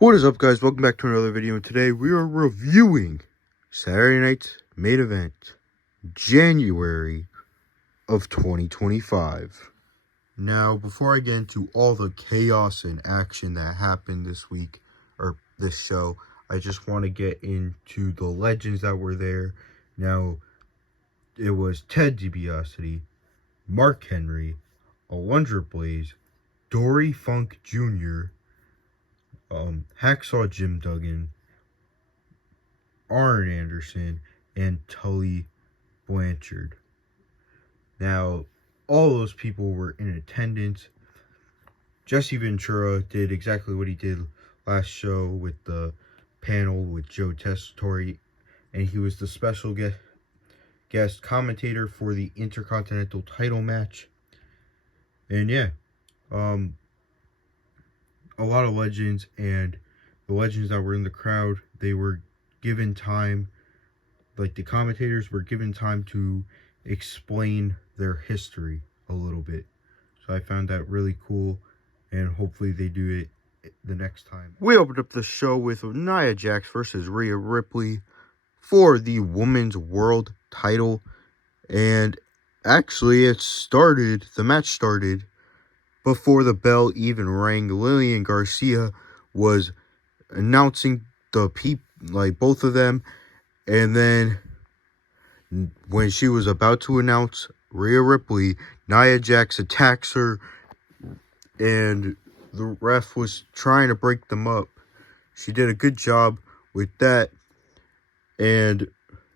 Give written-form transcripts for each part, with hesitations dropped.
What is up, guys? Welcome back to another video, and today we are reviewing Saturday night's main event, January of 2025. Now, before I get into all the chaos and action that happened this week, or this show, I just want to get into the legends that were there. Now, it was Ted DiBiase, Mark Henry, Alundra Blaze, Dory Funk Jr., Hacksaw Jim Duggan, Arn Anderson, and Tully Blanchard. Now, all those people were in attendance. Jesse Ventura did exactly what he did last show with the panel with Joe Tessitore, and he was the special guest commentator for the Intercontinental title match. And yeah, a lot of legends, and the legends that were in the crowd, they were given time, like the commentators were given time to explain their history a little bit. So I found that really cool, and hopefully they do it the next time. We opened up the show with Nia Jax versus Rhea Ripley for the Women's World title, and actually the match started before the bell even rang. Lillian Garcia was announcing both of them, and then when she was about to announce Rhea Ripley, Nia Jax attacks her, and the ref was trying to break them up. She did a good job with that, and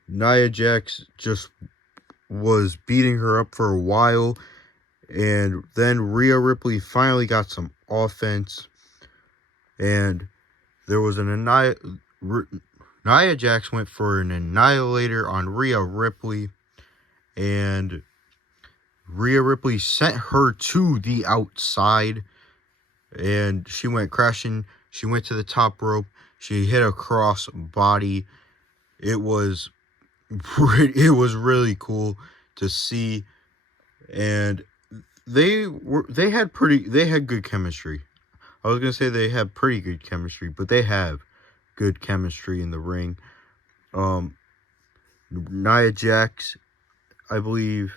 Nia Jax just was beating her up for a while. And then Rhea Ripley finally got some offense, and there was Nia Jax went for an annihilator on Rhea Ripley, and Rhea Ripley sent her to the outside, and she went crashing. She went to the top rope. She hit a cross body. It was really cool to see, and they had good chemistry. I was gonna say they had pretty good chemistry, but they have good chemistry in the ring. Nia Jax, I believe,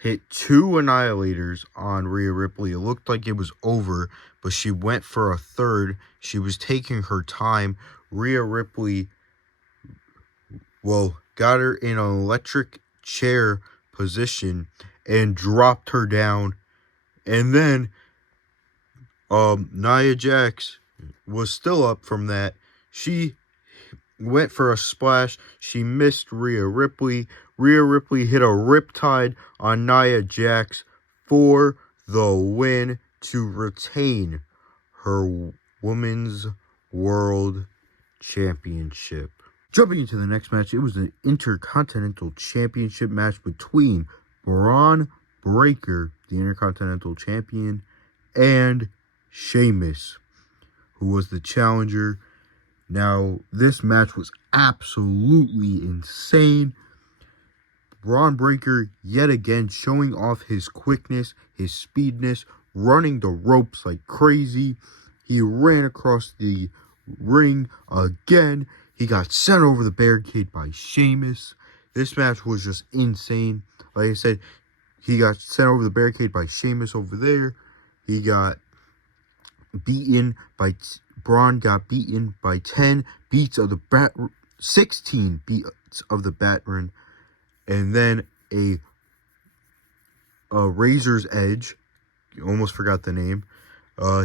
hit 2 annihilators on Rhea Ripley. It looked like it was over, but she went for a third. She was taking her time. Rhea Ripley, got her in an electric chair position and dropped her down. And then Nia Jax was still up from that. She went for a splash. She missed Rhea Ripley. Rhea Ripley hit a riptide on Nia Jax for the win to retain her Women's World Championship. Jumping into the next match, it was an Intercontinental Championship match between Braun Breaker, the Intercontinental Champion, and Sheamus, who was the challenger. Now, this match was absolutely insane. Braun Breaker, yet again, showing off his quickness, his speedness, running the ropes like crazy. He ran across the ring again. He got sent over the barricade by Sheamus. This match was just insane. Like I said, he got sent over the barricade by Sheamus over there. He got beaten by... Braun got beaten by 10 beats of the 16 beats of the Battering. And then a Razor's Edge. Almost forgot the name.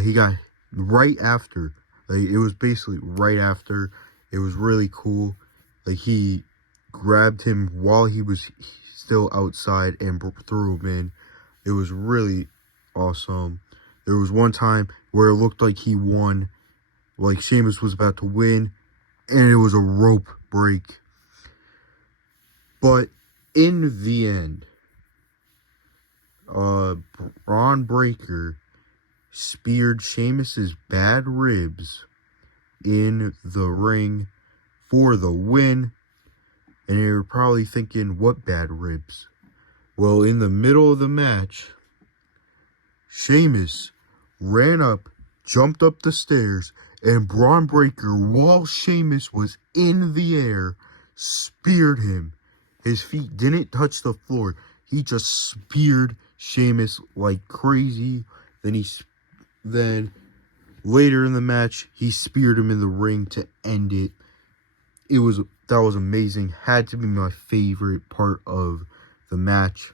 He got right after. It was basically right after. It was really cool. He grabbed him while he was still outside and threw him in. It was really awesome. There was one time where it looked like he won, like Sheamus was about to win, and it was a rope break. But in the end, Braun Breaker speared Sheamus's bad ribs in the ring for the win. And you're probably thinking, what bad ribs? Well, in the middle of the match, Sheamus ran up, jumped up the stairs, And Braun Breaker, while Sheamus was in the air, speared him. His feet didn't touch the floor. He just speared Sheamus like crazy. Then later in the match, he speared him in the ring to end it. That was amazing. Had to be my favorite part of the match.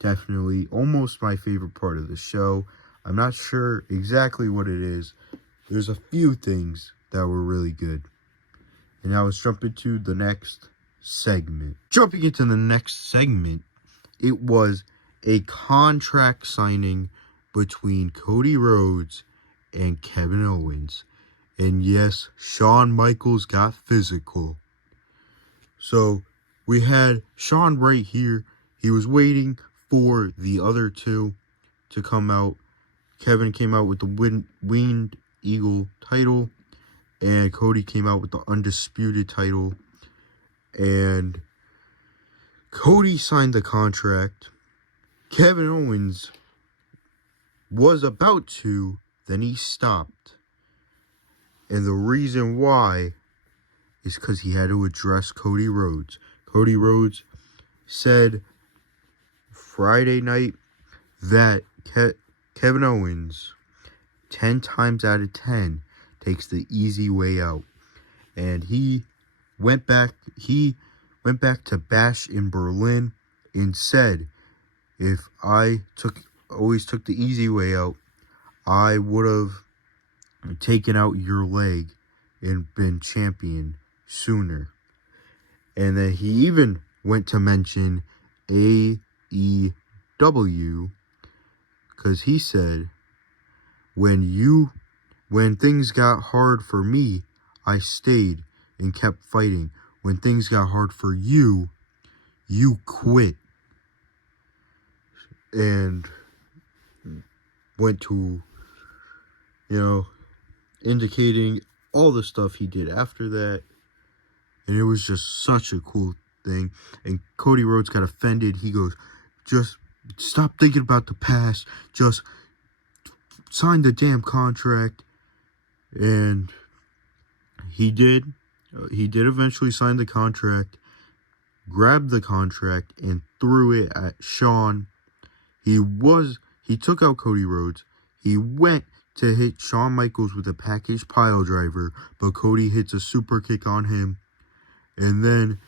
Definitely almost my favorite part of the show. I'm not sure exactly what it is. There's a few things that were really good. And now let's jump into the next segment. Jumping into the next segment, it was a contract signing between Cody Rhodes and Kevin Owens. And yes, Shawn Michaels got physical. So we had Shawn right here. He was waiting for the other two to come out. Kevin came out with the Winged Eagle title, and Cody came out with the Undisputed title. And Cody signed the contract. Kevin Owens was about to, then he stopped. And the reason why is because he had to address Cody Rhodes. Cody Rhodes said Friday night that Kevin Owens, 10 times out of 10, takes the easy way out. And he went back to Bash in Berlin and said, if I always took the easy way out, I would have taken out your leg and been champion sooner. And then he even went to mention AEW, because he said, when things got hard for me, I stayed and kept fighting. When things got hard for you, you quit. And went to, indicating all the stuff he did after that. And it was just such a cool thing. And Cody Rhodes got offended. He goes, just stop thinking about the past. Just sign the damn contract. And he did. He did eventually sign the contract, grabbed the contract, and threw it at Shawn. He took out Cody Rhodes. He went to hit Shawn Michaels with a package pile driver, but Cody hits a super kick on him. And then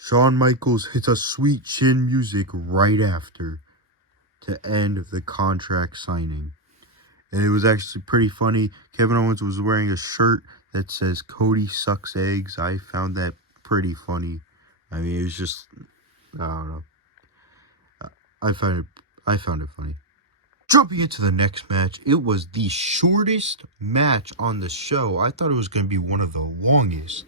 Shawn Michaels hits a sweet chin music right after to end the contract signing. And it was actually pretty funny. Kevin Owens was wearing a shirt that says Cody sucks eggs. I found that pretty funny. I mean, it was just, I don't know. I found it funny. Jumping into the next match, it was the shortest match on the show. I thought it was going to be one of the longest.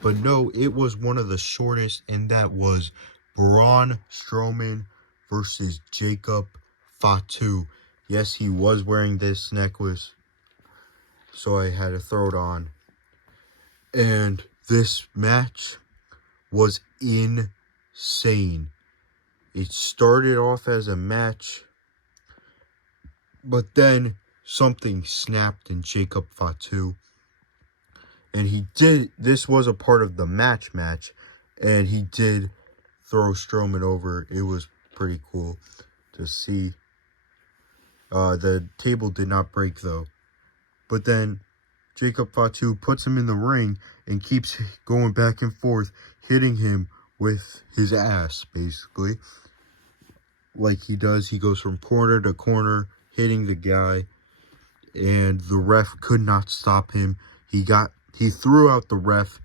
But no, it was one of the shortest, and that was Braun Strowman versus Jacob Fatu. Yes, he was wearing this necklace, so I had to throw it on. And this match was insane. It started off as a match, but then something snapped in Jacob Fatu. And this was a part of the match, and he did throw Strowman over. It was pretty cool to see. The table did not break, though. But then Jacob Fatu puts him in the ring and keeps going back and forth, hitting him with his ass, basically. Like he does. He goes from corner to corner, hitting the guy. And the ref could not stop him. He threw out the ref,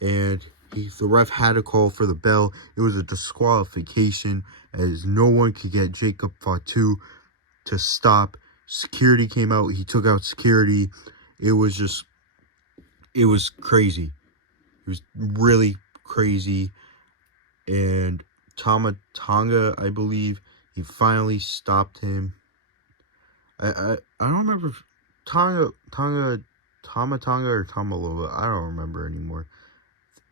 and the ref had to call for the bell. It was a disqualification, as no one could get Jacob Fatu to stop. Security came out. He took out security. It was crazy. It was really crazy. And Tama Tonga, I believe, he finally stopped him. I don't remember if Tama Tonga or Tamaloa. I don't remember anymore.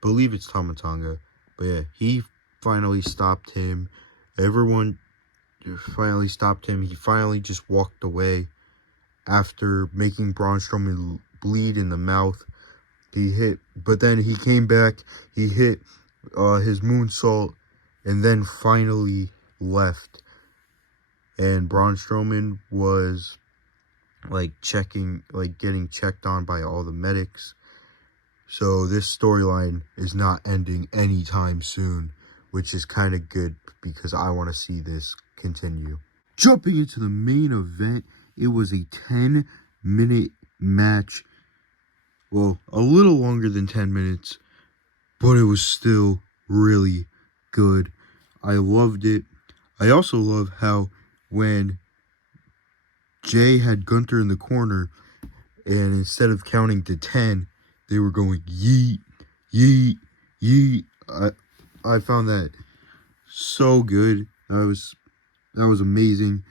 Believe it's Tama Tonga. But yeah, he finally stopped him. Everyone finally stopped him. He finally just walked away after making Braun Strowman bleed in the mouth. But then he came back. He hit his moonsault, and then finally left. And Braun Strowman was getting checked on by all the medics. So this storyline is not ending anytime soon, which is kind of good because I want to see this continue. Jumping into the main event, it was a 10-minute match. Well, a little longer than 10 minutes, but it was still really good. I loved it. I also love how when Jay had Gunther in the corner, and instead of counting to 10, they were going yeet, yeet, yeet. I found that so good. That was amazing.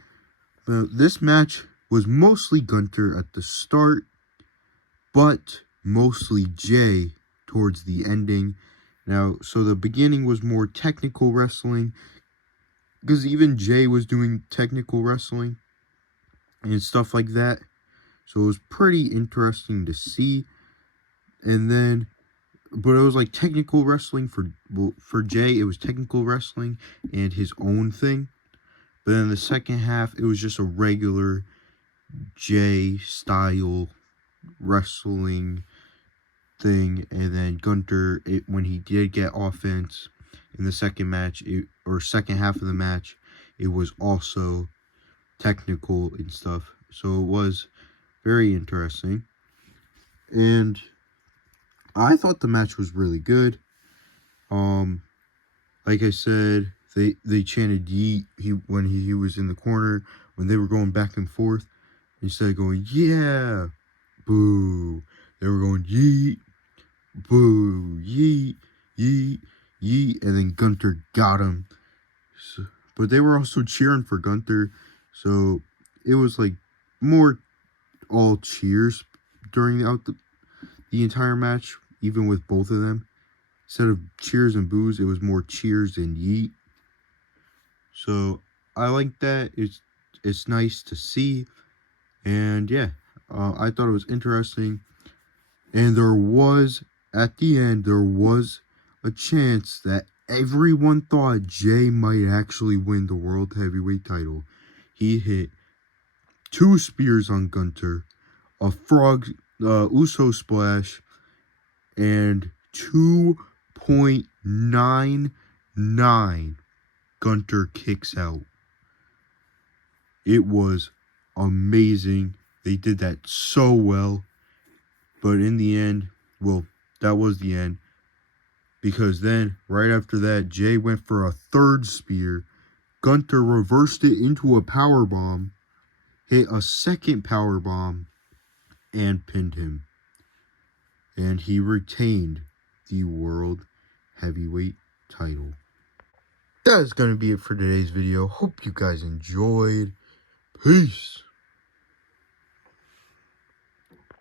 This match was mostly Gunther at the start, but mostly Jay towards the ending. Now, so the beginning was more technical wrestling, because even Jay was doing technical wrestling and stuff like that. So it was pretty interesting to see. And then, but it was like technical wrestling for Jay. It was technical wrestling and his own thing. But then the second half, it was just a regular Jay style wrestling thing. And then Gunther, when he did get offense in the second match, or second half of the match, it was also technical and stuff. So it was very interesting. And I thought the match was really good. Like I said, they chanted yeet when he was in the corner, when they were going back and forth. Instead of going, yeah, boo, they were going yeet, boo, yeet, yeet, yeet, and then Gunther got him. But they were also cheering for Gunther, so it was like more all cheers during the entire match, even with both of them. Instead of cheers and boos, it was more cheers and yeet. So I like that. It's nice to see. And yeah, I thought it was interesting. And at the end, there was a chance that everyone thought Jay might actually win the World Heavyweight title. He hit 2 spears on Gunther, a frog Uso splash, and 2.99 Gunther kicks out. It was amazing. They did that so well. But in the end, well, that was the end. Because then, right after that, Jay went for a 3rd spear. Gunther reversed it into a powerbomb, hit a 2nd powerbomb, and pinned him. And he retained the World Heavyweight title. That is going to be it for today's video. Hope you guys enjoyed. Peace.